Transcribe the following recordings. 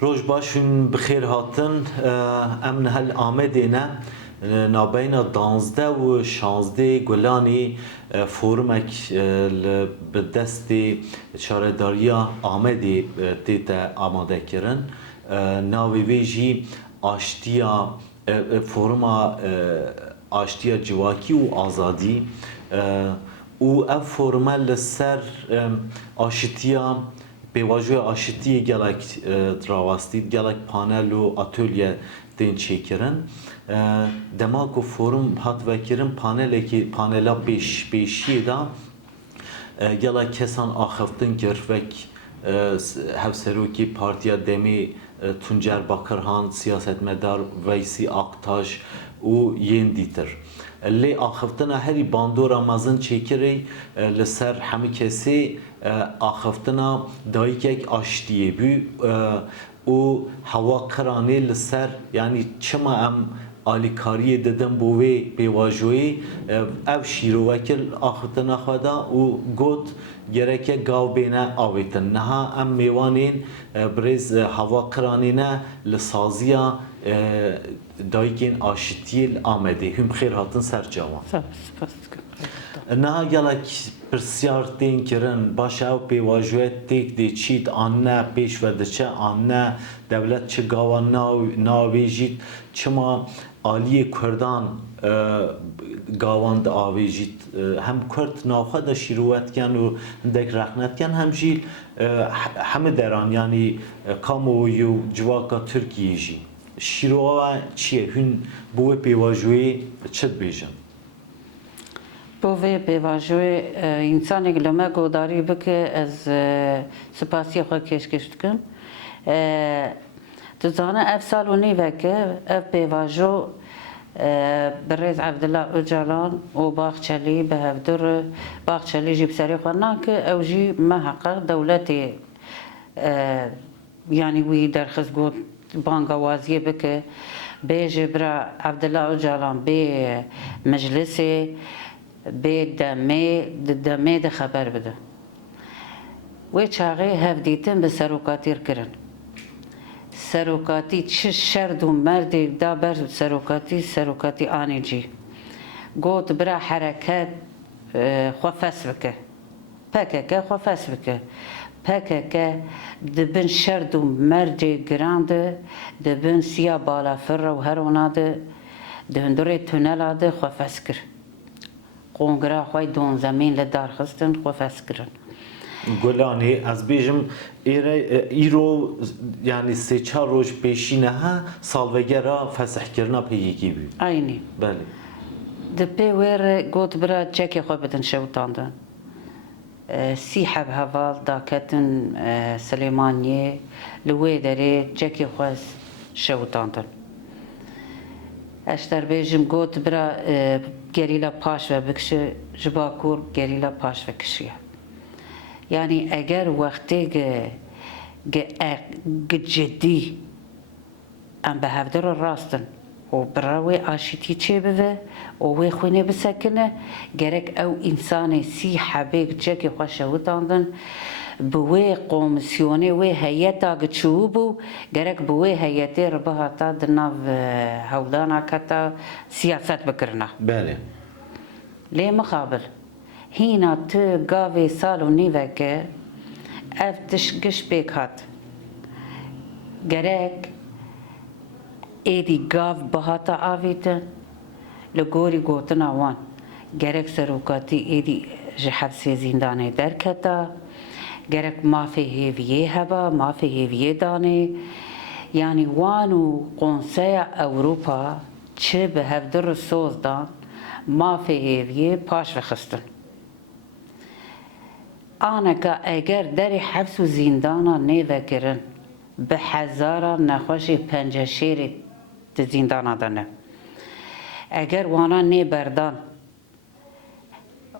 روج باشون بخیر هاتن امن هل آمدینه نابین 12 و 16 گلانی فورمک به دست شارداریا آمدی تیتا آماده کرن ناوی ویجی آشتیا فورما آشتیا جواکی و آزادی و اف فورما لسر آشتیا پیواژوی آشتی گلک دراواستی گلک پانل و اتلیه دین چیکرن دماغ و فورم هات وکرن پانلا پیشی دا گلک کسان آخفتن گرفک هفسروکی پارتیا دمی تونجر باکرهان سیاستمدار ویسی آقتاش و ین دیتر لی آخفتنا هری باندورا مازن چیکری لسر همی کسی آخفتنا دایک آشتیه بی و هوا کرانه لسر یعنی چما ام آلیکاری دادن بوی بیواجوی او شیرو وکل آخفتنا خدا و گوت گرکه گاو بینه آویتن نها ام میوانین برز هوا کرانه نه لسازیا دایگین آشتیل آمده هم خیر هاتن سر جوان نه گلک پرسیار تین کرن باشه او پیواجویت تیک دی چید آنه پیش ورده چه آنه دولت چه گاوان ناویجید چما آلی کردان گاواند آویجید هم کرد ناخواه دا شیروت کن و هندک رخنت کن هم جیل همه دران یعنی کاموی و جواکا ترکیه جی شیروه چیه؟ هن بوی پیواجوی چد بیجن؟ بوی پیواجوی انسانی گلمه گوداری بکه از سپاسی خواه کشکشت کن تزانه اف سالونی وکه اف پیواجو برز عبدالله اوجالان و باخچلی به هفدر باخچلی جیب سری خوانا که او جی محقق دولتی یعنی وی درخص گود بانگوازیه بکه بیجی برا عبدالله اوجالان بی مجلسی بی دمه ده خبر بده وی چاقی هفدیتن به سروکاتیر کرن سروکاتی چه شرد و مردی دا بر سروکاتی آنی جی گوت برا حرکت خوفس بکه پکه خوفس بکه پکه دبن شرد و مردی گرانده دبن سیا بالا فر و هروناده دهندره تونلاده خوفس کر قونگرا خواه دون زمین لدار خستن خوفس کرن گلانی از بیجم ایرو یعنی سه چهار روز پیشینه ها سالوگرا فسح کرنا پیگی بی اینی بله دپی ویر گوت برا چکی خواه بدن شوتاندن سی حب هوال داکتن سلیمانیه لوی داره چکی خواه شوتاندن اشتر بیجم گوت برا گریلا پاش و بکشه جباکور گریلا پاش و کشیه یعنی اگر وقتی جدی ام به هفته رو راستن و برای آشتی چه بده و وی خونه بسکنه گرک او انسان سی حبیق چه خوشه وتاندن بوی قومسیونی وی هیئتا گچو بو گرک بوی هیئتی ربها تا دناو هودانا کتا سیاست بکرنا بله لی مقابل هینا تو گاوی سالو نیوه که اف تشگش بیک هات گرک ایدی گاو بهاتا آویتن لگوری گوتن آوان گرک سروکاتی ایدی جحبسی زندانه درکتا گرک مافی هیویه هبا مافی هیویه دانه یعنی وانو قنصه اوروپا چه به هفدر سوز دان مافی هیویه پاش بخستن آنکه اگر در حبس و زندانا نیوه کرن به هزارا نخوشی پنجشیری زندانا دانه اگر وانا نی بردان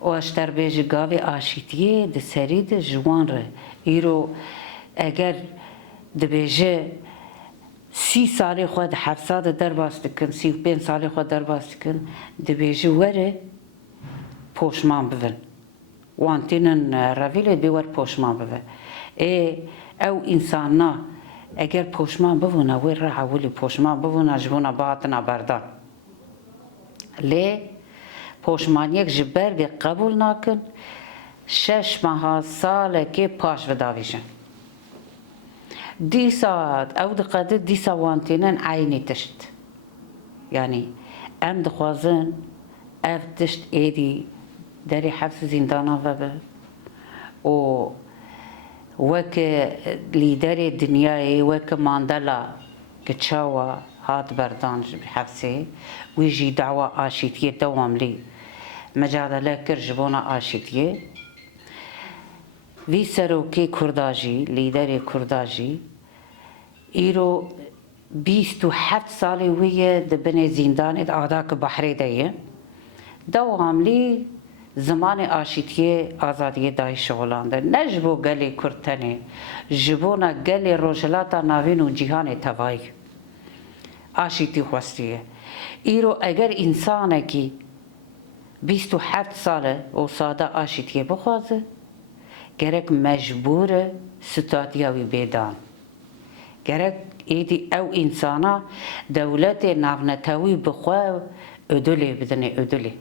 و اشتر بیجی گاوی آشیتیه ده سری ده جوان ره ایرو اگر ده بیجی 30 سالی خود حبسا ده در باست کن 35 سالی خود در باست کن ده بیجی وره پوشمان بون وانتینن رویل بیور پوشمان بون او انسان اگر پوشمان ببونه وی را اولی پوشمان ببونه جبونه باعتنا بردان لی پوشمان یک جبرگ قبول نکن 6 ماه ساله که پاش وداویشن دیسا او دقیقه دیسا وانتینن عینی تشت یعنی ام دخوازن اف تشت ایدی داری حبس زندانا و به و وک لیدر دنیای وک ماندلا که چاوا هات بردانج بحبسه ويجي دعوة آشيتية دوام لي مجادلة كرجبونا آشيتية في سروكي كرداجي ليدر كرداجي إيرو 27 سالي ويا دبني زندان آداك بحري دايه دوام لي زمان آشیتیه آزادی دای شغلان ده نجبو گلی کرتنه جبونا گلی روشلاتا ناوین و جهان توای آشیتی خواستیه ایرو اگر انسانه کی 27 ساله و ساده آشیتیه بخوازه گرک مجبور ستاتیاوی بیدان گرک ایدی او انسانا دولت نافنتاوی بخواه ادولی بدنه ادولی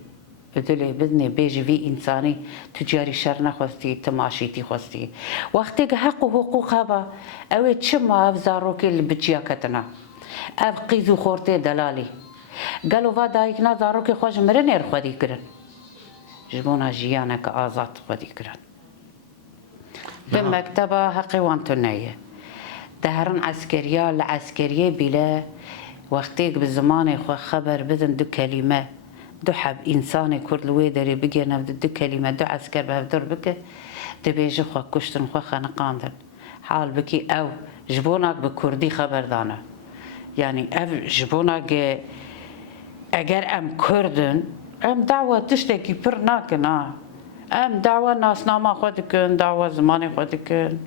بدنه بیجی وی انسانی تجاری شر نخواستی تماشیتی خواستی وقتی که حق و حقوق هبا اوی چما اف زاروکی لبجیا کتنا اف قیزو خورته دلالی گلو و دایکنا زاروکی خوش مرنر خودی کرن جبونا جیانک آزاد خودی کرن به مکتبه حقی وانتونیه دهرن عسکریا لعسکریه بیله وقتی که به زمان خو خبر بدن دو کلمه دو حب انسان کرد لوی داری بگه نبود دو کلمه دو عسکر به دور بگه دبیجه خو کشتن خو خانقاندن حال بکی او جبوناک به کردی خبر دانه یعنی او جبوناک اگر ام کردن ام دعوه تشتکی پر نکنه ام دعوه ناسنامه خود کن دعوه زمان خود کن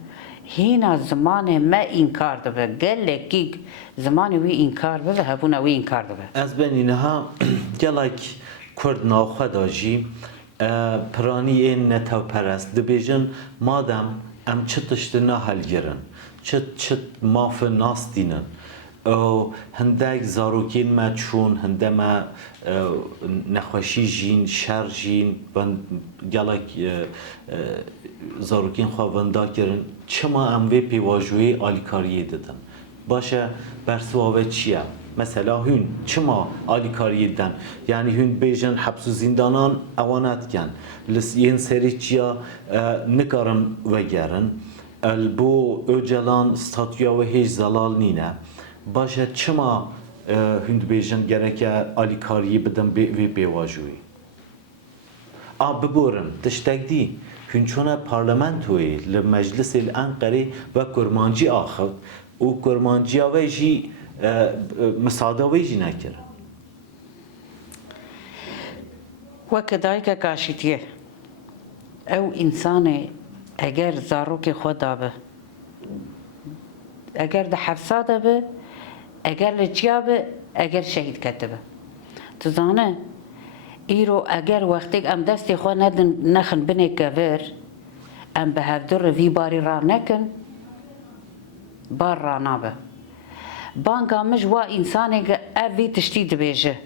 هینا زمان ما انکار دبه گله کی زمان وی انکار بده هبونه وی انکار دبه از بین اینها گلک کرد ناخداجی پرانی این نتاو پرست دبیجن مادم ام چه تشت نهل گرن چه ماف ناس دینن او هندک زاروکین ما چون هنده ما نخوشی جین شر جین گلک زاروکین خواهنده کرن چما اموی پیواجوی آلیکاریه دادن باشه برسواوه چیه؟ مثلا هون چما آلیکاریه دن یعنی هون بیجن حبس و زندانان اوانت کن لسین سری چیا نکارن وگرن البو اوجلان ستاتویا و هیچ زلال نینه باشه چما هند بیجن گرک آلیکاریه بدن وی پیواجوی بگورن تشتک دی هنچونه پارلمانتوی لمجلس الانقره و کرمانجی آخر و کرمانجی آویجی مساعده آویجی نکر وکدای که کاشیتیه او انسان اگر زاروک خود دابه اگر ده حفصه دابه اگر لجیابه اگر شهید کتبه تزانه ایرو اگر وقتی ام دستی خو ندن نخن بنی کور ام به هفدر وی باری را نکن بار را نابه بانگا مش وا انسانی که اوی تشتید بیجه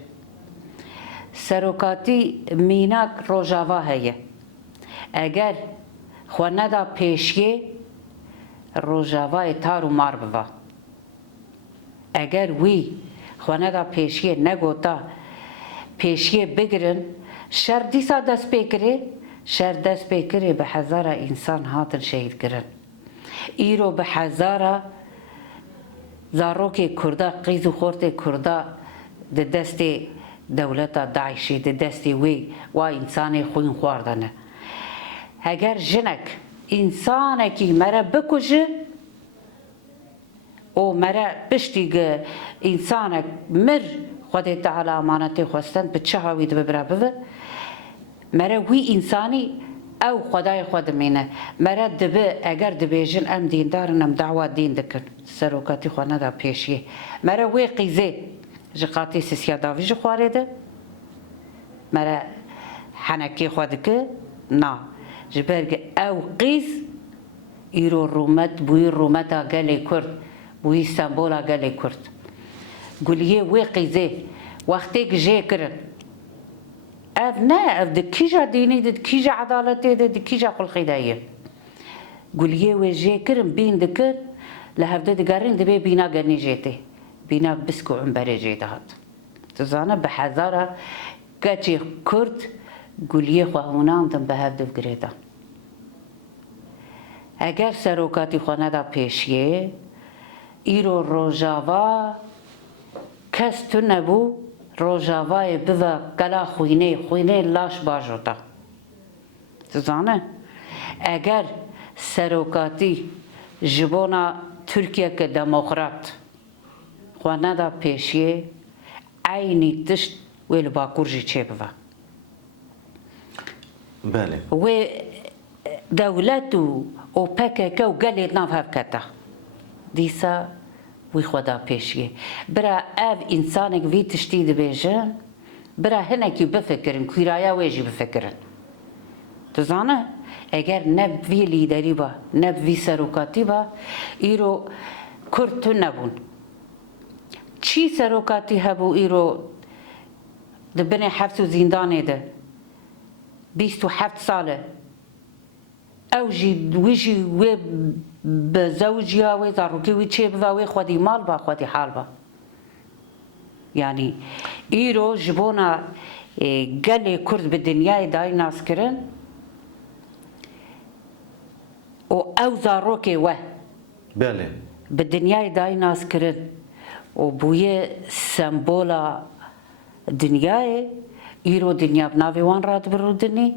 سروکاتی میناک روژاوا هیه اگر خو ندا پیشیه روژاوای تارو مار بوا اگر وی خو ندا پیشیه نگوتا پیشیه بگیرن شر دیسا دست بکره شر دست بکره به هزار انسان هاتن شهید کرن ایرو به هزار زاروک کردا قیز و خورت کردا ده دست دولت داعشی ده دست وی و انسان خوین خواردنه اگر جنک انسان کی مرا بکشه او مرا پشتی انسان مر خود تعالی امانت خواستن به چه هاوید ببره بوه مرا وی انسانی او خدای خود مینه مرا دبه اگر دبیجن ام دیندارن ام دعوه دین دکن سروکاتی خود ندا پیشیه مرا وی قیزه جقاتی سیسیا داوی جو خواره ده مرا حنکی خود که نا جبرگ او قیز ایرو رومت بوی رومتا گلی کرد وی سمبولا گلی کرد گلیه وی قیزه وقتی که جه کرن اف نه اف ده کیجا دینی ده کیجا عدالتی ده کیجا خلقی دایه گلیه وی جه کرن بین دکر لهفده دگرین دبی بینا گرنی جیته بینا بسکو عمبری جیده هات تزانه به هزاره کچی کرد گلیه خواهونان دم به هفته گریده اگر سروکاتی خانه دا پیشیه ایرو روژاوا کس تو نبو روژاوای بوا کلا خوینه لاش باجوتا تزانه اگر سروکاتی جبونا ترکیه که دموکرات خانه دا پیشیه عینی تشت ویل باکور جی چه بوا بله و دولت و پکک و گلیت ناف هف کتا دیسا وی خدا پیشیه برا اف انسانک وی تشتید بیجن برا هنکی بفکرن کیرایا ویجی بفکرن تزانه اگر نب وی لیدری با نب وی سروکاتی با ایرو کرد تو نبون چی سروکاتی هبو ایرو دبنی حبس و زندانه ده 27 ساله او ویجی وی بزوجیا وی زاروکی وی چه بوا وی خودی مال با خودی حال با یعنی ایرو جبونا گل کرد به دنیای دای ناس کرن و او زاروکی و بله به دنیای دای ناس کرن و بوی سمبولا دنیای ایرو دنیا بناوی وان راد برودنی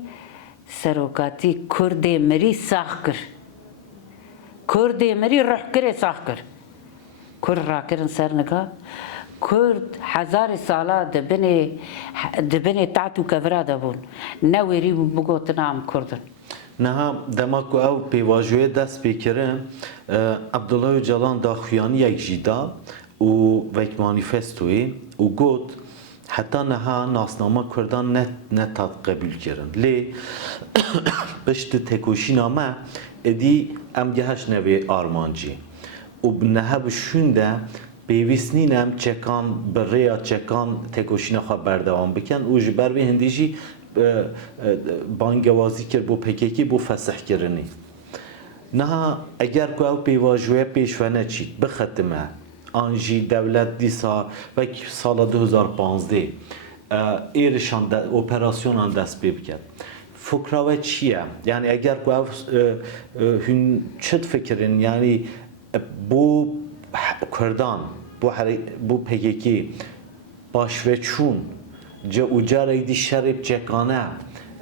سروکاتی کرد مری ساخ کر کرد مری روح کر ساخ کر کرد را کرن سر نکا کرد 1000 ساله دبنی تعتو کفرا دبون نویری بگوتنا هم کردن نه دماکو او پیواجوی دست بکره عبدالله جلان داخویانی یک جیدا و وک مانیفستوی و گوت حتی نه ناسنامه کردان نه تاد قبول کردن لی بشت تکوشی نامه ادی ام گهش نوی آرمانجی و نه بشونده پیویسنی نم چکان بریا چکان تکوشی نخواه بردوام بکن و جبر به هندیجی بانگوازی کرد بو پکیکی بو فسح کردنی نه اگر که او پیواجوی پیشوانه چید بختمه آنجی دولت دیسا و سال 2015 ایرشان اپراسیون دست پی بکرد فکراوه چیه؟ یعنی اگر که هن چد فکرین یعنی بو کردان بو پگیکی باشوه چون جا اجار ایدی شرب چکانه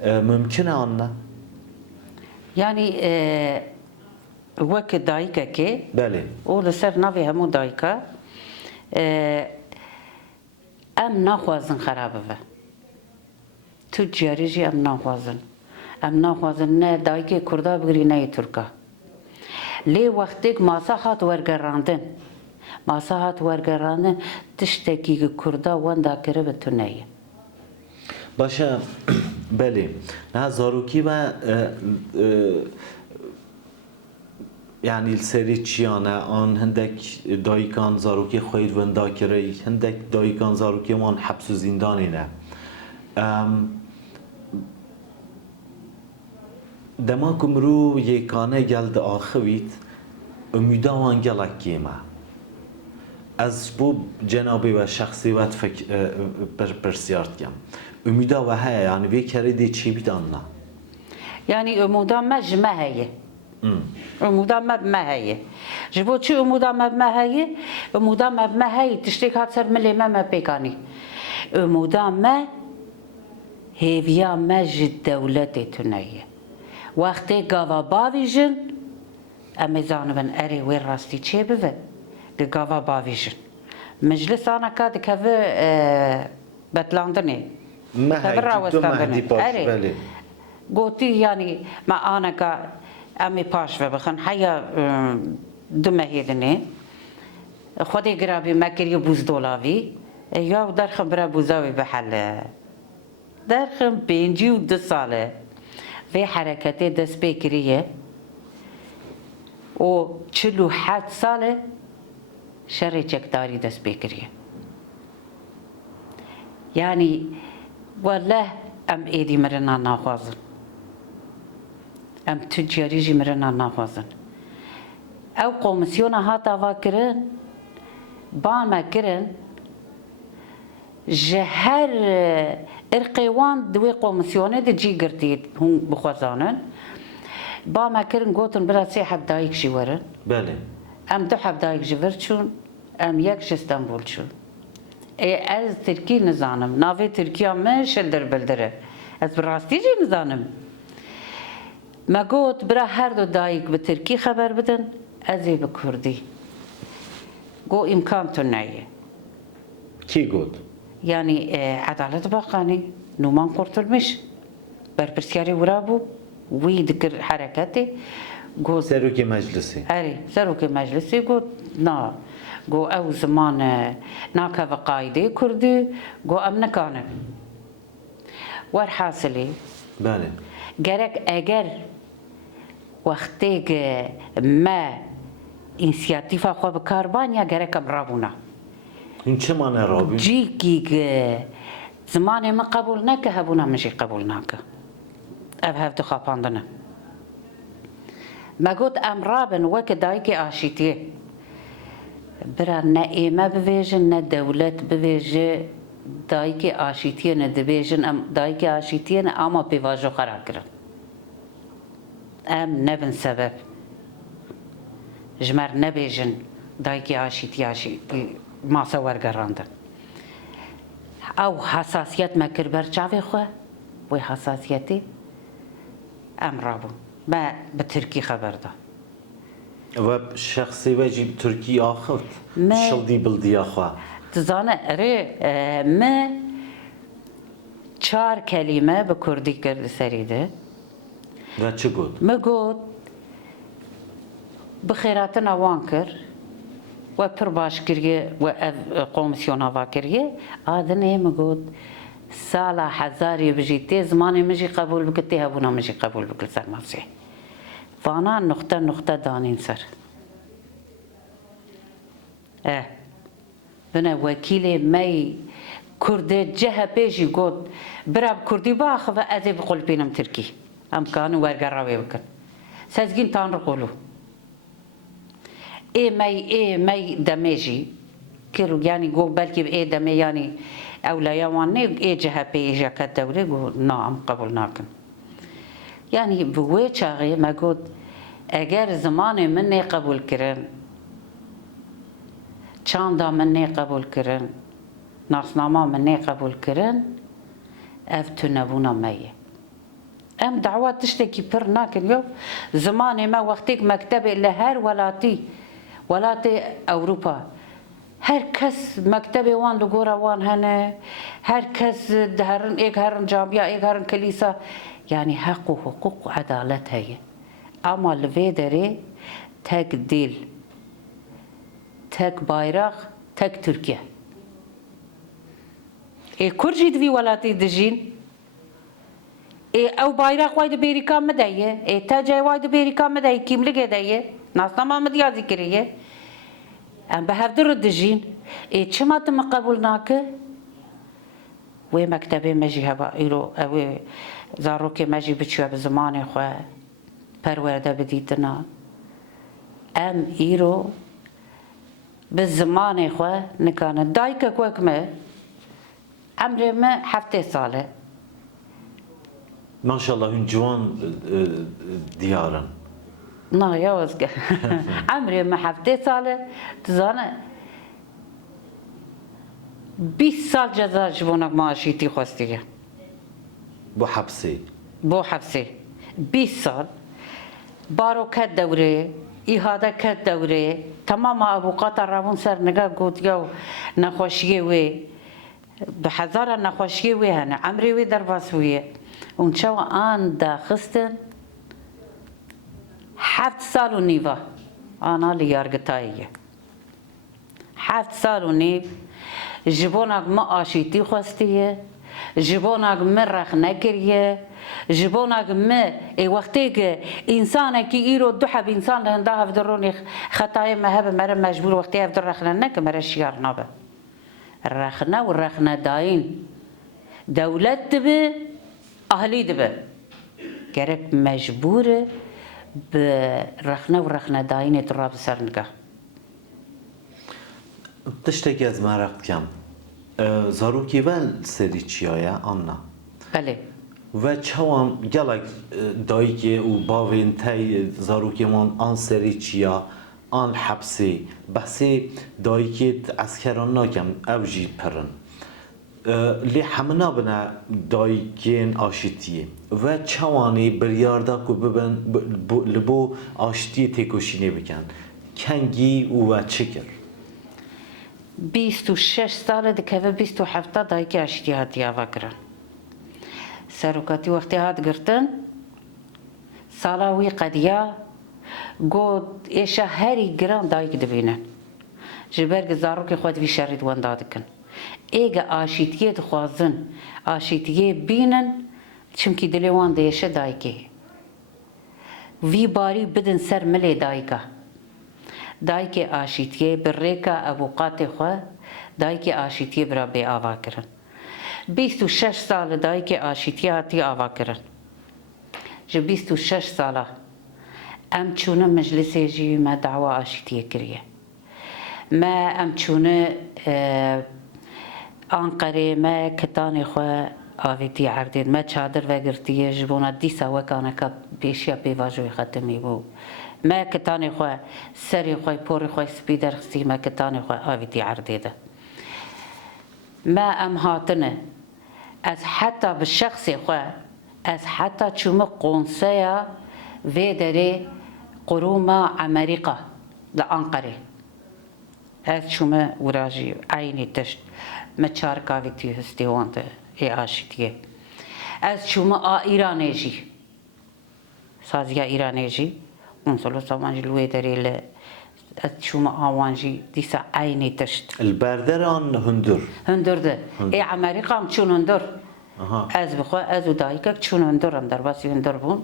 ممکنه آنه؟ یعنی وقت دایکه که بله او لسر ناوی همو دایکه ام نخوازن خرابه و تو جاری جی ام نخوازن نه دایکه کرده بگری نه ترکا لی وقتی که ماسا هات ورگراندن تشتکی که کرده وانده کره به تو نیه باشه بله نه زاروکی و یعنی سری چیانه آن هندک دایکان زاروکی خیر وندا کره هندک دایکان زاروکی من حبس و زندانی نه دما کمرو یکانه گلد آخویت امیده وان گلک کیمه از بو جنابی و شخصی وقت پرسیارت کم امیده و های یعنی وی کره دی چی بیدان نه یعنی امیده مجمع هیه امیده مبمع هیه جبو چی امیده مبمع هیه امیده مبمع هیه تشتیک هات سر ملی مبیکانی امیده ما هیویا مجد دولتی تونیه وقتی گاوا باویجن امی زانبن اری وی راستی چه بوه گاوا باویجن مجلس آنها که دکوه بتلاندنه مهدی تو مهدی باش بله گوتی یعنی ما آنها که امی پاش و بخن حیا دو مهیدنه خودی گرابی مکری $5 یا درخم برا بوزاوی بحل درخم 52 ساله في حركتي دست بكرية و 47 ساله شر چکداری دست بکریه یعنی والله ام ایدی مرنا ناخوازن ام تجاری جی مرنا ناخوازن او قومسیون هاتا واکرن بان ما کرن جهر ارقیوان دوی قومسیونه دی جی گرتید هم بخوازانن با ما کرن گوتن برا سی حب دایک جی ورن بله ام دو حب دایک جی ور چون ام یک جی استنبول چون از ترکی نزانم ناوی ترکیه من شلدر بلدره از براستی جی نزانم ما گوت برا هر دو دایک به ترکی خبر بدن ازی به کردی گو امکان تو نیه کی گفت؟ یعنی عدالت باقانی نومان قرطلمش برپرسیاری ورا بو وی دکر حرکتی گو سروک مجلسی اری سروک مجلسی گو نا گو او زمان ناکه و قایده کردی گو ام نکانه ور حاصلی بله گرک اگر وقتی که ما اینسیاتیفا خو بکاربان یا گرکم رابونا این چه معنی رابی؟ جی که زمان ما قبول نکه هبونا مشی قبول نکه او هفته خواپاندنه ما گوت ام رابن وک دایک آشیتیه برا نه ایمه بویجن نه دولت بویجه دایک آشیتیه نه دبیجن ام دایک آشیتیه نه اما پیواجو قرار کرن ام نبن سبب جمر نبیجن دایک آشیتی ماسا ورگراندن او حساسیت ما کر بر چاوی خواه وی حساسیتی ام رابو ما به ترکی خبر ده و شخصی وجی ترکی آخفت ما- شلدی بلدی آخوا تزانه اره ما 4 کلمه به کردی کرد سریده و چه گفت؟ ما گوت بخیراتن اوان کر و پر باش کریه و قومسیون آوا کریه آدنه ما گوت سالا هزاری بجیتی زمانی مجی قبول بکتی هبونا مجی قبول بکل سر ماسه وانا نقطه دانین سر بنا وکیل می کرد جه پیشی گوت براب کردی باخ و ادی بقول بینم ترکی امکانو ورگراوی بکن سازگین تان رو قولو ای می دمیجی کرو یعنی گو بلکه ای دمی یعنی اولیا وانه ای جه پیشی کد دوره گو نام قبول نکن یعنی بوی چاقی ما گوت اگر زمان من نی قبول کرن چاندا من نی قبول کرن ناسنامه من نی قبول کرن اف تو نبونا میه ام دعوات تشتكي پر ناكن يو زمان ما وقتك مكتب لهر ولاتي اوروبا هر کس مکتب وان لگورا وان هنه هر کس هرن ایک هرن جامعه ایک هرن کلیسا یعنی حق و حقوق و عدالت هی اما لوی داره تک دیل تک bayrak تک ترکیه کرجی دوی ولاتی دجین او bayrak وای بریکا مدایه تاجای وای بریکا مدایه کیملگه دایه ناسنامه مدیازی کریه ام به هفدر دجین چما تم قبول ناکه و مکتبه مجی هوا ایرو او زاروک مجی بچوه به زمان خواه پرورده بدیتنا ام ایرو به زمان خواه نکانه دایک کوکمه عمر ما 7 ساله ماشاءالله هن جوان دیارن نه یاوزگه عمر ما 7 ساله تزانه 20 سال جزا جوانک معاشیتی خواستیه بو حبسی بو حبسه 20 سال بارو کد دوره ایهاده کد دوره تمام ابوقات روان سر نگاه گوت یا نخوشیه وی به هزار نخوشیه وی هنه عمری وی در باسویه اون چو آن داخستن 7 سال و نیوه آنا لیارگتاییه 7 سال و نیو جبونک ما آشیتی خواستیه جبوناك من رخ نكريه جبوناك ما اي وقتك انسانك ايرو دحى بانسان لهندها بدروني خطايا ما هب مر مجبور وقتها بدر رخنا نك مر الشيار نابه الرخنا والرخنا داين دولت به اهلي دبه كرك مجبور برخنا ورخنا داين تراب سرنگه تشتكي از مرق کم زاروکی ول سری چیایه آننا بله و چوام گلک دایکی و باوین تی زاروکی من آن سری چیا آن حبسی بحثی دایکی اسکران ناکم اوجی پرن لی همنا بنا دایکین آشتیه و چوانی بریاردا کو ببن لبو آشتی تکوشینی بکن کنگی و چکر 26 ساله دکه 27 دایکی اشتی هاتی آوا کرن سروکاتی وقتی هات گرتن سالاوی قدیا گود ایشا هری گران دایک دبینن جبرگ زاروک خود وی شرید وان دادکن ایگه آشیتیه دخوازن آشیتیه بینن چمکی دلی وان دیشه دایکی وی باری بدن سر ملی دایکا دایکی آشیتیه بریکا ابوقات خواه دایکی آشیتیه برا بی آوا کرن 26 سال دایکی آشیتیه هاتی آوا کرن جه 26 ساله ام چونه مجلسی جی ما دعوه آشیتیه کریه ما ام چونه آنقره ما کتانی خواه آویتی عردید ما چادر وگرتیه جبونا دیسا وکانه که بیشیا بیواجوی ختمی بو ما کتانی خواه سری خواه پوری خواه سپیدر خستی ما کتانی خواه آویتی عردیده ما ام هاتنه از حتی بالشخصی خواه از حتی چوم قنصه و داره قروم امریکا لانقره از چوم وراجی عینی تشت ما چارکاویتی هستی وانده ای آشتیه از چوم ایرانی جی سازیا ایرانی جی قنصلو سامانجی لوی داره از چوم آوانجی دیسا عینی تشت البردر آن هندر ده ای امریکا هم چون هندر از بخواه از دایکک چون هندرم در باسی هندر بون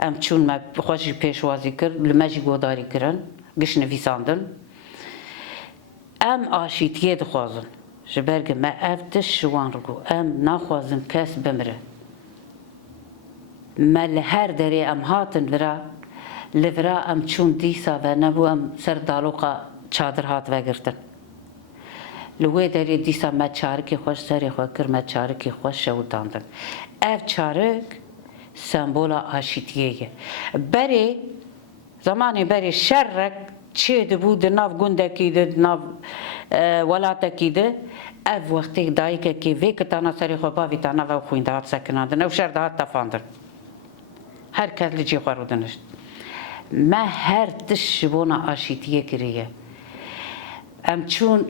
ام چون ما بخواشی پیشوازی کرد لمجی گوداری کرن گش نویساندن ام آشیتیه دخوازن جبرگ ما افتش شوان رگو ام نخوازن کس بمره ما لهر داری ام هاتن ورا لورا ام چون دیسا و نبو ام سر دالوقا چادر هات وگرتن لوی داری دیسا ما چارکی خوش سری خواه کر ما چارکی خوش شوتاندن اف چارک سمبولا آشیتیه بری زمانی بری شرک چه دبو دناف گندکی ده دناف ولاتی ده اف وقتی دایکه که وی کتانا سری خواه باوی تانا و خوینده هات سکناندن او شرده هات تفاندن هر کس لجی خورودنشت ما هر تش بونا آشیتیه کریه ام چون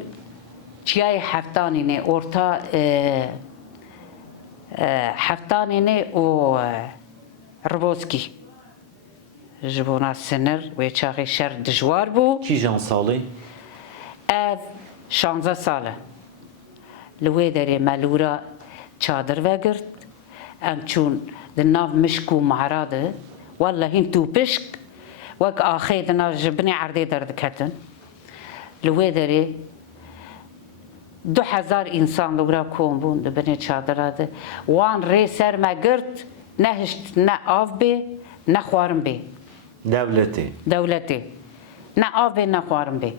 چیای هفتانی نه ارتا هفتانی نه و ربوسکی جبونا سنر و چاقی شر دجوار بو کی جان سالی؟ اف 16 ساله لوی داره ملورا چادر وگرد ام چون دناف مشکو معراده والله هین تو پشک وک آخی دناف جبنی عرده درد کتن لوی داره 2000 انسان لورا کون بون دبنی چادراده وان ری سر ما گرد نهشت نه آف بی نه خوارم بی دولتی نه آف بی نه خوارم بی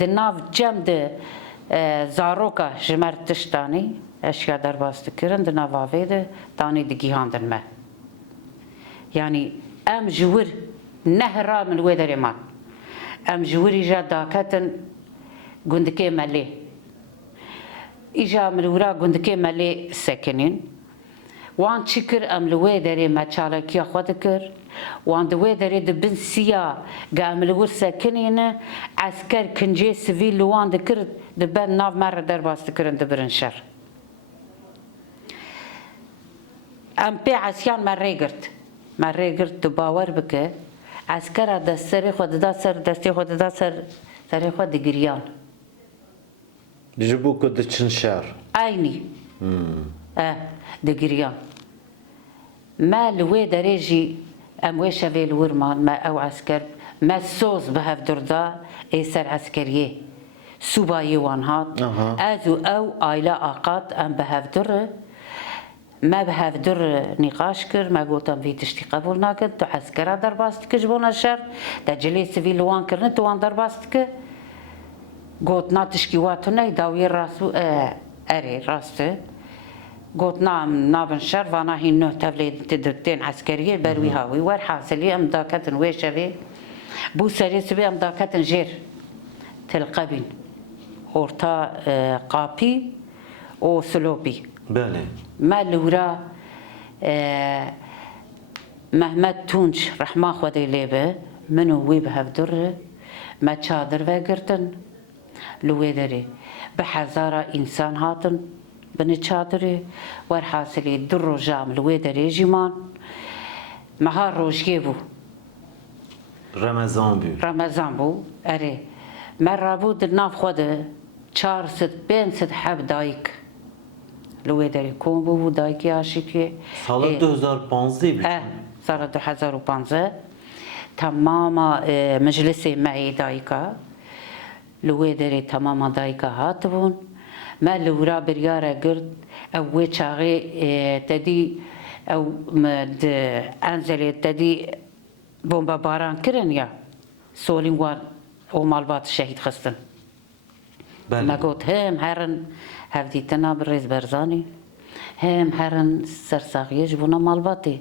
دناف جم ده زاروکا جمر تشتانی اشیا در باست کرن دناف آفی ده تانی دگیهاندن ما یعنی ام جور نهرا من ویدر ما ام جوری جا داکتن گندکی ملی ایجا ملورا گندکی ملی سکنین وان چکر ام لوی داری ما چالکی خود کر وان دوی داری دبن سیا گام لور سکنین عسکر کنجی سویل وان دکر دبن ناف مر در باست کرن دبرن شر ام پی عسیان مره گرد دباور بکه عسکر دستری خود دا سر دستی خود دا سر خود دگریان جبو کد چن شهر اینی دگریان ما لوی درجی اموی شویل ورمان ما او عسكر ما سوز به هفدردا ایسر عسكریه سوبایی وان هات ازو او آیلا آقات ام به هفدر ما به هفدر نقاش کر ما گوتم وی تشتی قبول نکد تو عسكرا در باست که جبون شر دا جلی سویل وان کرنه تو وان در باست که گوت نا تشکیواتو نه داوی راسو اری راسته قلت نعم نابن شر وانا هي انه تبليد تدرتين عسكريه بروي هاوي ور حاصلي ام داكتن ويشبي بو سريس بي ام داكتن جير تلقبين اورتا قابي او سلوبي بله ما لورا محمد تونج رحمه خدي ليبه منو وي بهفدر ما تشادر وگرتن لويدري بحزارة انسان هاتن بني چادره ور حاصلی در روزام لوی دریجی مان مهار روزگی بو رمضان بو اره مر بو در ناف خوده 400-500 حب دایک لوی دری کون بو دایکی آشیکیه سال 2015 بود سال 2015 تمام مجلس معی دایکا لوی دری تمام دایکا هات بون ما لورا بريارة قرد أو ويتشاغي تدي أو مد أنزلي تدي بومبا باران كرن يا سولين وان أو مالبات الشهيد خستن ما قلت هم هرن هفدي تنا بريز برزاني هم هرن سرساغي جبونا مالباتي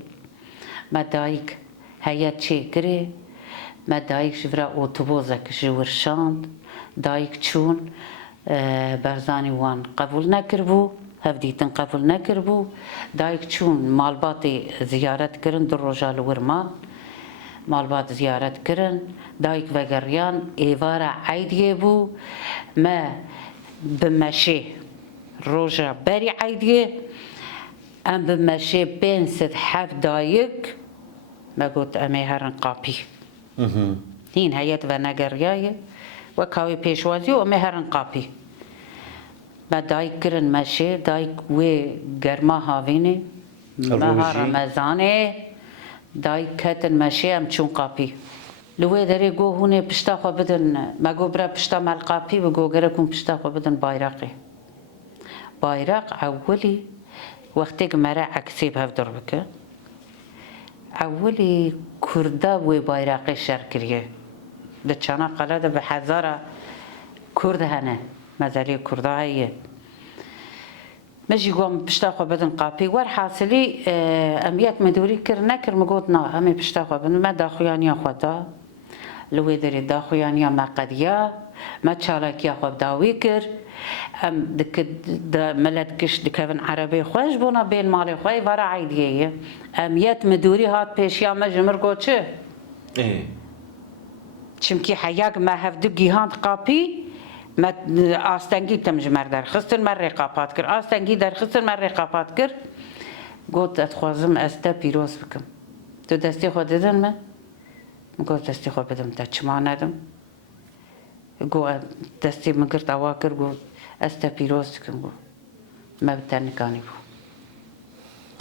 ما دايك هيا تشي كري ما دايك شفرا أوتوبوزك جورشاند دايك تشون برزانی وان قبول نکربو هفدیتن قبول نکربو دایک چون مالباتی زیارت کرن در روزال ورمان مالبات زیارت کرن دایک وگریان ایوارا عیدیه بو ما بمشی روزا بری عیدیه ام بمشی 507 دایک ما قلت امی هرن قاپی هین هیت و نگریایه وكاوي بيشوازي ومهرن قابي ما دايك كرن ماشي دايك وي گرما هاويني مها رمضاني دايك كتن ماشي ام چون قابي لوي دري گو هونه پشتا خو بدن ما گو برا پشتا مال قابي و گو گركم پشتا خو بدن بايراقي بايراق اولي وقتي مرا عكسي بهفدر بك اولي كردا وي بايراقي شركريه ده چانا قلاده به هزارا کرد هنه مزاری کرده هایه مجی گوام پشتا خو بدن قاپی ور حاصلی امیت مدوری کر نکر مگود نا همی پشتا خو بدن ما داخویانیا خدا لوی داری داخویانیا ما قدیا ما چالاکیا خو داوی کر ام دک ملت کش دکون عربی خوش بونا بین مال خوی ورا عیدیه امیت مدوری هات پیشیا مجمر گو چه چمکی حیاق ما هفدو گیهاند قاپی ما آستنگی تمجمر در خستن مر رقابات کر آستنگی در خستن مر رقابات کر گوت اتخوازم استا پیروز بکم تو دستی خود دادن من گوت دستی خود بدم تا چما ندم گو دستی مگرد آوا کر گوت استا پیروز بکم گو ما بترنکانی بو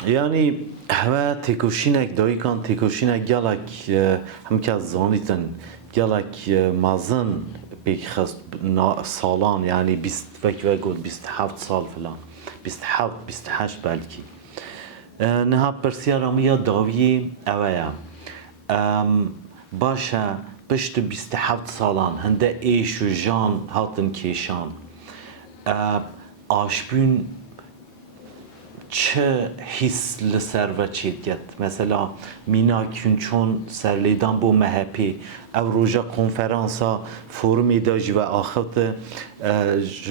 يعني هوا تكوشينك دايكان تكوشينك جالك هم كزانيتن جالك مازن بيك خست سالان يعني 20 فكر قول 27 سال فلان 27 28 بلكي نها برسيا راميا داوي اويا باشا بشت 27 سالان هنده ايش و جان هاتن كيشان آشبون چه حس لسر و چید گد مثلا مینا کن چون سرلیدان بو مهپی او روژا کنفرانسا فورومی داجی و آخوت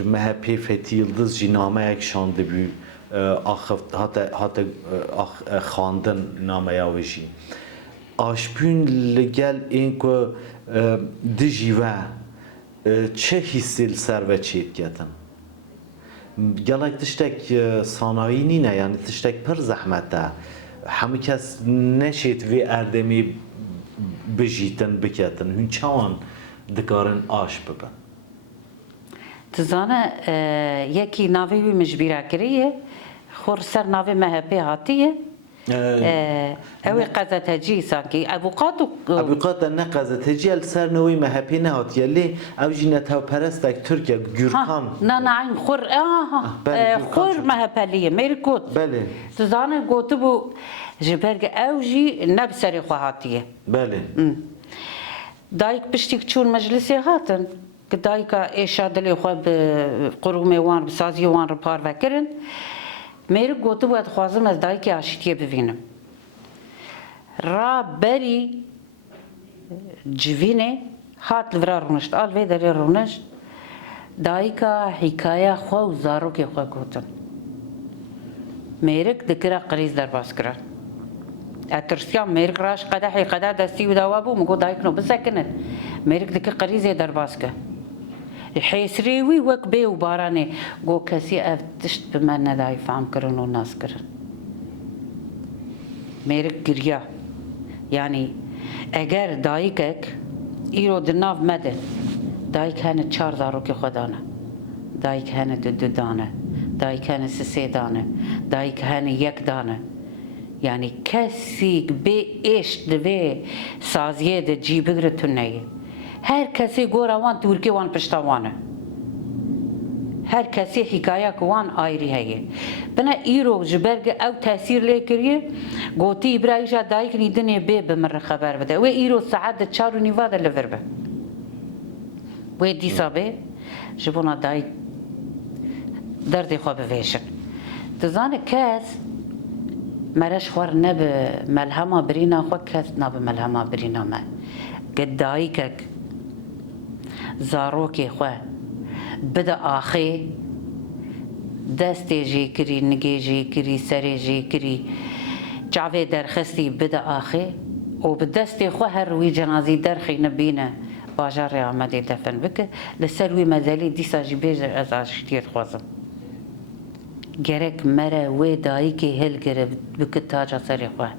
مهپی فتی یلدز جی نامه یک شانده بو آخوت هات خاندن نامه یاوشی آشپون لگل این که دجی و چه حسی لسر و چید گدن گلک تشتک صنایعی نینه یعنی تشتک پر زحمته همه کس نشید وی اردمی بجیتن بکتن هون چوان دکارن آش ببن تزانه یکی ناوی وی مجبیره کریه خور سر ناوی مهپی هاتیه اوی قضا جی سانکی ابوقات نقزت هجی سر نوی مهپی نهات یلی او جینه تاو پرستک ترکیه گورکان نه این خور خور مهپلیه میری گوت بله تزانه گوتو بو جبرگ او جی نبسری خواهاتیه بله دایک پشتیک چون مجلسی هاتن که دایکا ایشا دلی خواه به قروم وان بسازی وان رو پار وکرن میره گوتو باید خوازم از دایکی آشتیه ببینم را بری جوینه هات لورا رونشت آل وی داری رونشت دایکا حکایه خواه و زاروکی خواه گوتن میرک دکره قریز در باز کرن اترسیام میرک راش قدحی قدح دستی و دوابو مگو دایک نو بسکنن میرک دکه قریزه در باز که حیسریوی وک بی و بارانه گو کسی افتشت به من ندای فهم کرن و ناس کرن میرک گریا یعنی اگر دایکک ایرو دناف مده دایک هنه 4 زاروک خودانه دایک هنه 2 دانه دایک هنه 3 دانه دایک هنه 1 دانه یعنی کسی به اشت دوی سازیه ده جی بگره تو نیه هر کسی گوره وان تورکی وان پشتا وانه هر کسی حکایه که وان آیری هیه بنا ایرو جبرگ او تاثیر لیکریه گوتی برایشا دایک نیدنه بمر خبر بده و ایرو ساعت 4 و نیوه ده لور به و دیسا به جبونا دایک دردی خواه بویشن تزانه کس مرش خوار نب ملهما برینا خو کس نب ملهما برینا ما قدایکک زاروکی خو بده آخی دستی جی کری نگی جی کری سری جی کری جاوی درخستی بده آخی و به دستی خو هر روی جنازی درخی نبینه باجار آمده دفن بکه لسر وی مدلی دیسا جی بیج از آشتیت خوازم گرک مره وی دایی که هل گره بکت تاجا سری خواه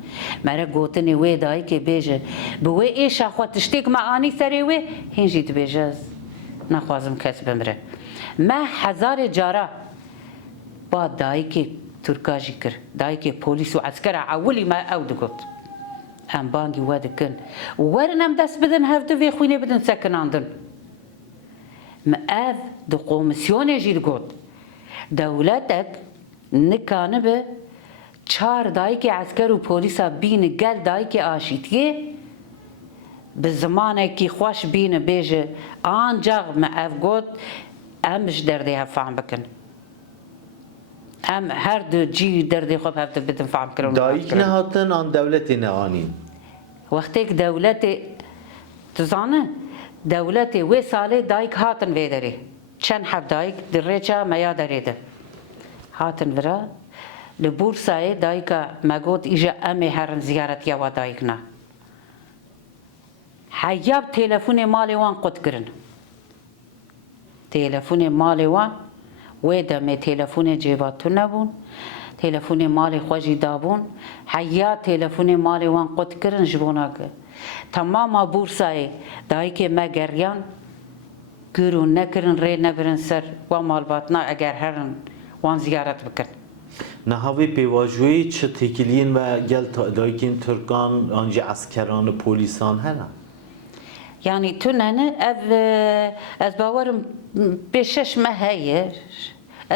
مره گوتنی وی دایی که بیجه به وی ایشا خواه تشتیک ما آنی سری وی هنجی تو بیجه نخوازم کس بمره ما 1000 جارا با دایی که ترکاجی کر دایی که پولیس و عسکر اولی ما او دگوت هم بانگی واده کن ورنم دست بدن هفته وی خوینه بدن سکناندن ما اذ دو قومسیونه جی دگوت دولتك نکانه به 4 دایک عسکر و پولیسا بین گل دایک آشیتیه به زمانه کی خوش بین بیجه آنجا ما افگوت امش درده هفهم بکن ام هر دو جی درده خوب هفته بدن فهم کرن دایک نهاتن آن دولتی نهانین وقتی که دولت تزانه دولت وی ساله دایک هاتن ویداری چند حب دایک در ریچا میا داریده هاتن ورا لبورسای دایکا مگود ایجا امی هرن زیارت یا و دایک نه حیاب تلفون مالی وان قد کرن تلفون مالی وان ویدم تلفون جیباتو نبون تلفون مالی خوشی دابون حیاب تلفون مالی وان قد کرن جبونا که تمام بورسای دایک مگریان گرون نکرن ری نبرن سر و مالباتنا اگر هرن وان زیارت بکن نهاوی پیواجوی چه تکیلین و گل دایکین ترکان آنجا عسکران و پولیسان هنه یعنی تو نه از باورم به 6 ماه هیه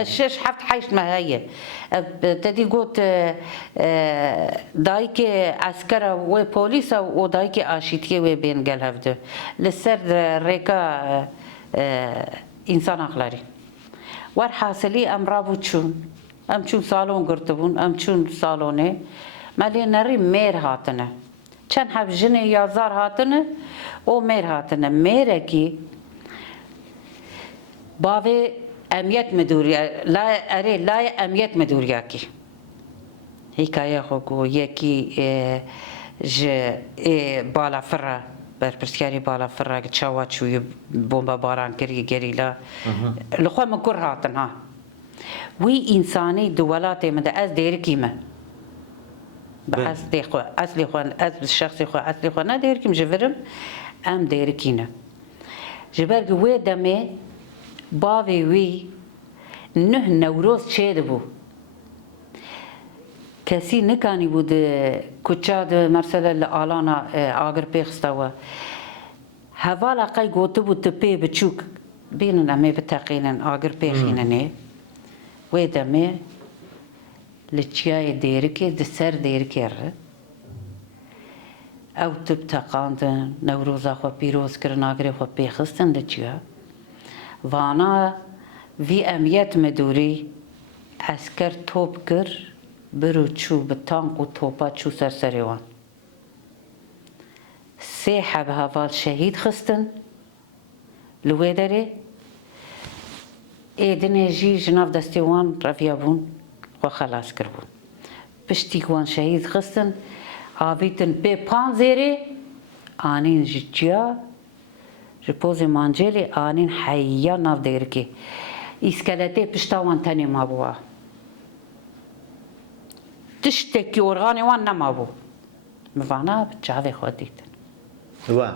6 7 8 ماه هیه تدی گوت دایک عسکر و پولیس و دایک آشیتیه و بین گل هفته لسر ریکا انسان اخلاری ور حاصلی ام رابو چون سالون گرتبون ام چون سالونه مالی نری میر هاتنه چند حب جنه یا زار هاتنه او میر هاتنه میره کی باوی امیت مدوریا لا امیت مدوریا کی حکایه خوگو یکی بالا فره برپرسیاری بالا فرق چاوا چوی بمب باران کری گریلا لخوا مکر هاتن ها وی انسانی دولات من از دیر کیمه اصلی خو از شخصی خو اصلی خو نه دیر کیم جبرم ام دیر کینه جبرگ وی دمه باوی وی نه نوروز چه دبو کسی نکانی بود کچا ده مثلا آلانا آگر پیخستوا هوالا قای گوته بود تپی بچوک بینن امی بتقینن آگر پیخیننه و دمه لچیای دیرکی دسر دیرکی ره او تب تقاندن نوروزا خو پیروز کرن آگری خو پیخستن لچیا وانا وی امیت مدوری اسکر توپ کر برو چو به تانک و توپا چو سرسریوان سه حب هوال شهید خستن لوی داره ایدنه جی جناف دستیوان رفیا بون و خلاص کر بون پشتیکوان شهید خستن آویتن به پانزیره آنین جیا جپوز مانجلی آنین حیا ناف دیرکی اسکلته پشتاوان تنی ما بوا تشتکی ارغانی وان نما بو موانا بچاوی خود دیدن و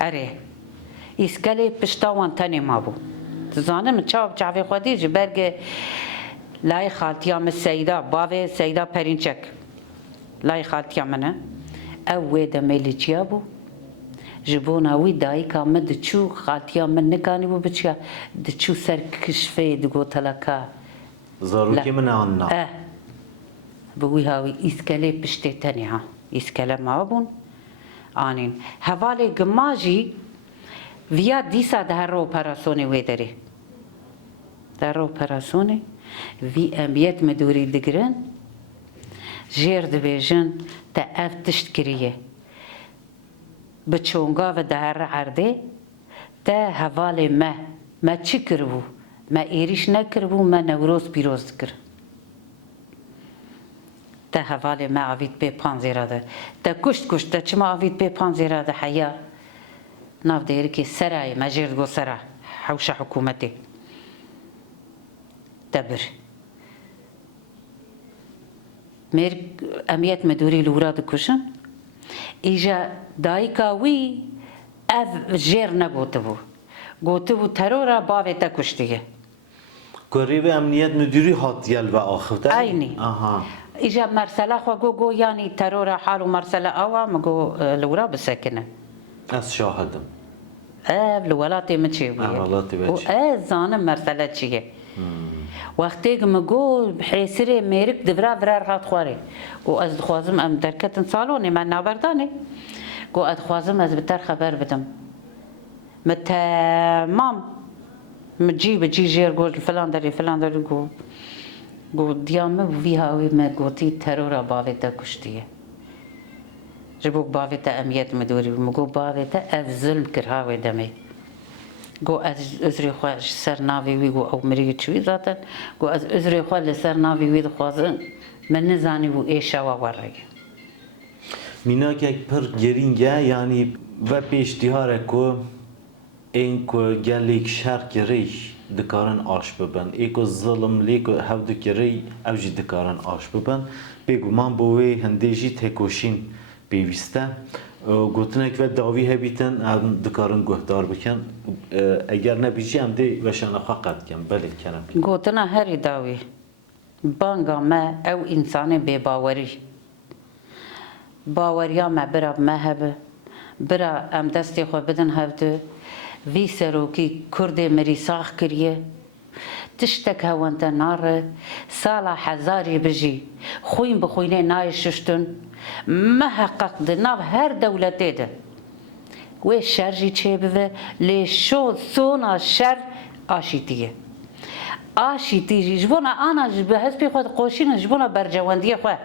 اره اسکلی پشتاوان تنی ما بو تزانم چاوی خود دی جبرگ لای خالتیام سیدا باوی سیدا پرینچک لای خالتیام منه او دمیلی چیا بو جبونا وی دایی کام دچو خالتیام من نکانی بو بچیا دچو سر کشفه دگو تلکا زاروکی من آننا بوی هاوی اسکله پشته تنی ها اسکله ما بون آنین حواله گماجی ویا دیسا ده رو پراسونی وی داری ده رو پراسونی وی امیت مدوری دگرن جیر دبیجن تا اف تشت کریه بچونگا و ده ر عرده تا حواله ما چی کربو ما ایریش نکربو ما نوروز پیروز کرد تا حوالی ما آوید به پانزیراده تا کشت تا چما آوید به پانزیراده حیا ناف دیری که سرای مجرد گو سرا حوش حکومتی تبر میر امیت مدوری لورا دکشن ایجا دایکاوی اف جیر نگوته بو گوته بو ترورا باوی تا کشتیه قریب امنیت مدیری هات یل و آخفته اینی ایجا مرسله خو گو یعنی ترور حال و مرسله آوا مگو لورا بسکنه از شاهدم لولاتی من چی بویه ولاتی و زانم مرسله چیه وقتی که مگو حیسری میرک دبرا برار هات خواره و از خوازم ام درکتن سالونی من نابردانی گو از خوازم از بتر خبر بدم متمام مجيب جير قول فلان داري قول ديامه وفي هاوي ما قوتي ترورا باويتا كشتيه جبوك باويتا اميات مدوري مقو باويتا اف ظلم كر هاوي دمي قو از ازري خواش سر ناوي وي قو او مريد شوي ذاتا قو از ازري خواش لسر ناوي وي دخوازن من نزاني و ايشا ووري مینا که پر گرینگه یعنی و پیشتیاره که این که گلیک شر کری دکارن آش ببن ایکو ظلم لیکو هف دکری اوجی دکارن آش ببن بگو من بوی هندیجی تکوشین بیویسته گوتنه که داوی هبیتن هم دکارن گهدار بکن اگر نبیجی هم دی وشان خواهد کن بله کنم گوتنه هری داوی بانگا ما او انسان بی باوری باوریا ما برا ما هبه برا ام دستی خو بدن هفته وی سروکی کرد مریساخ کریه تشتک هونده ناره سالا هزاری بجی خوین بخوینه نای ششتن محقق ده ناو هر دولته ده و شرجی چه بوه لی شو سونا شر آشیتیه آشیتی جبونا آنا به حسبی خود قوشین جبونا برجواندی خود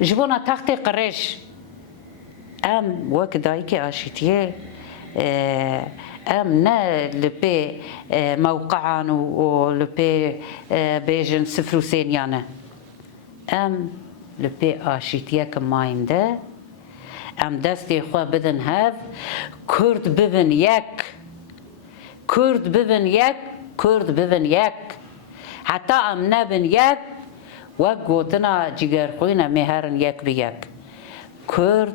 جبونا تخت قرش ام وقت دایی که آشیتیه ام نه لبی موقعان و لبی بیجن سفر و سینیانه ام لبی آشیتیه که ماینده ام دستی خواه بدن هف کرد ببن یک کرد ببن یک کرد ببن یک حتی ام نبن یک و گوتنا جگر خوینا میهرن یک به یک کرد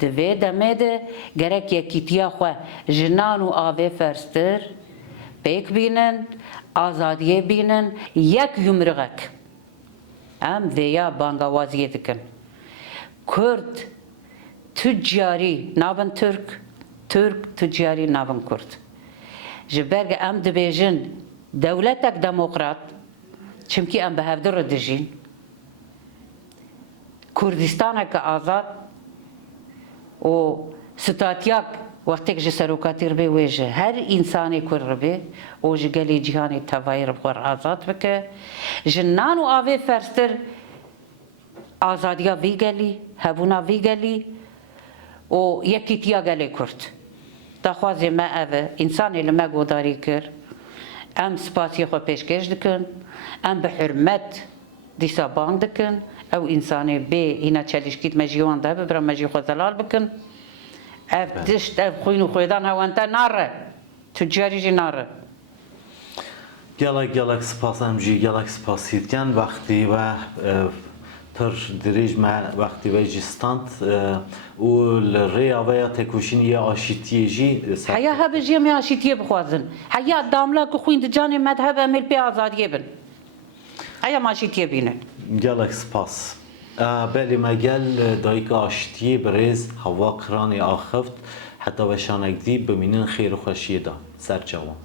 دوی دمه ده گرک یکیتیا خواه جنان و آوه فرستر پیک بینن آزادیه بینن یک یمرغک ام ویا بانگوازیه دکن کرد تجاری نابن ترک ترک تجاری نابن کرد جبرگ ام دبیجن دولتک دموکرات چمکی ام به هفدر دجین کردستانک آزاد و ستاتیاک وقتی که سروکاتی ربی ویجه هر انسانی کر ربی و جگلی جهانی توایی ربخور آزاد بکه جنان و آوه فرستر آزادیا وی گلی هبونا وی گلی و یکی تیا گلی کرد دخوازی ما اوه انسانی لما گوداری کر ام سپاسی خو پیشکش دکن ام به حرمت دیسا بانگ دکن او انسانی بی اینا چلیشکیت مجیوان ده ببرم مجی خو زلال بکن اف دشت اف خوین و خویدان هوانتا ناره تجاری جی ناره گلک سپاس امجی گلک سپاسیدگن وقتی و پر دریج ما وقتی و جستانت و لریا و یا تکوشین یا آشیتی جی حیا هبه جیم یا آشیتیه بخوازن حیا داملا که خوین دجان مذهب امل پی آزادیه بن حیا ماشیتیه بینن گلک سپاس بله مگل دایک آشتی بریز هوا کرانی آخفت حتی و شانک دی بمینن خیر و خوشیه دا سرچوان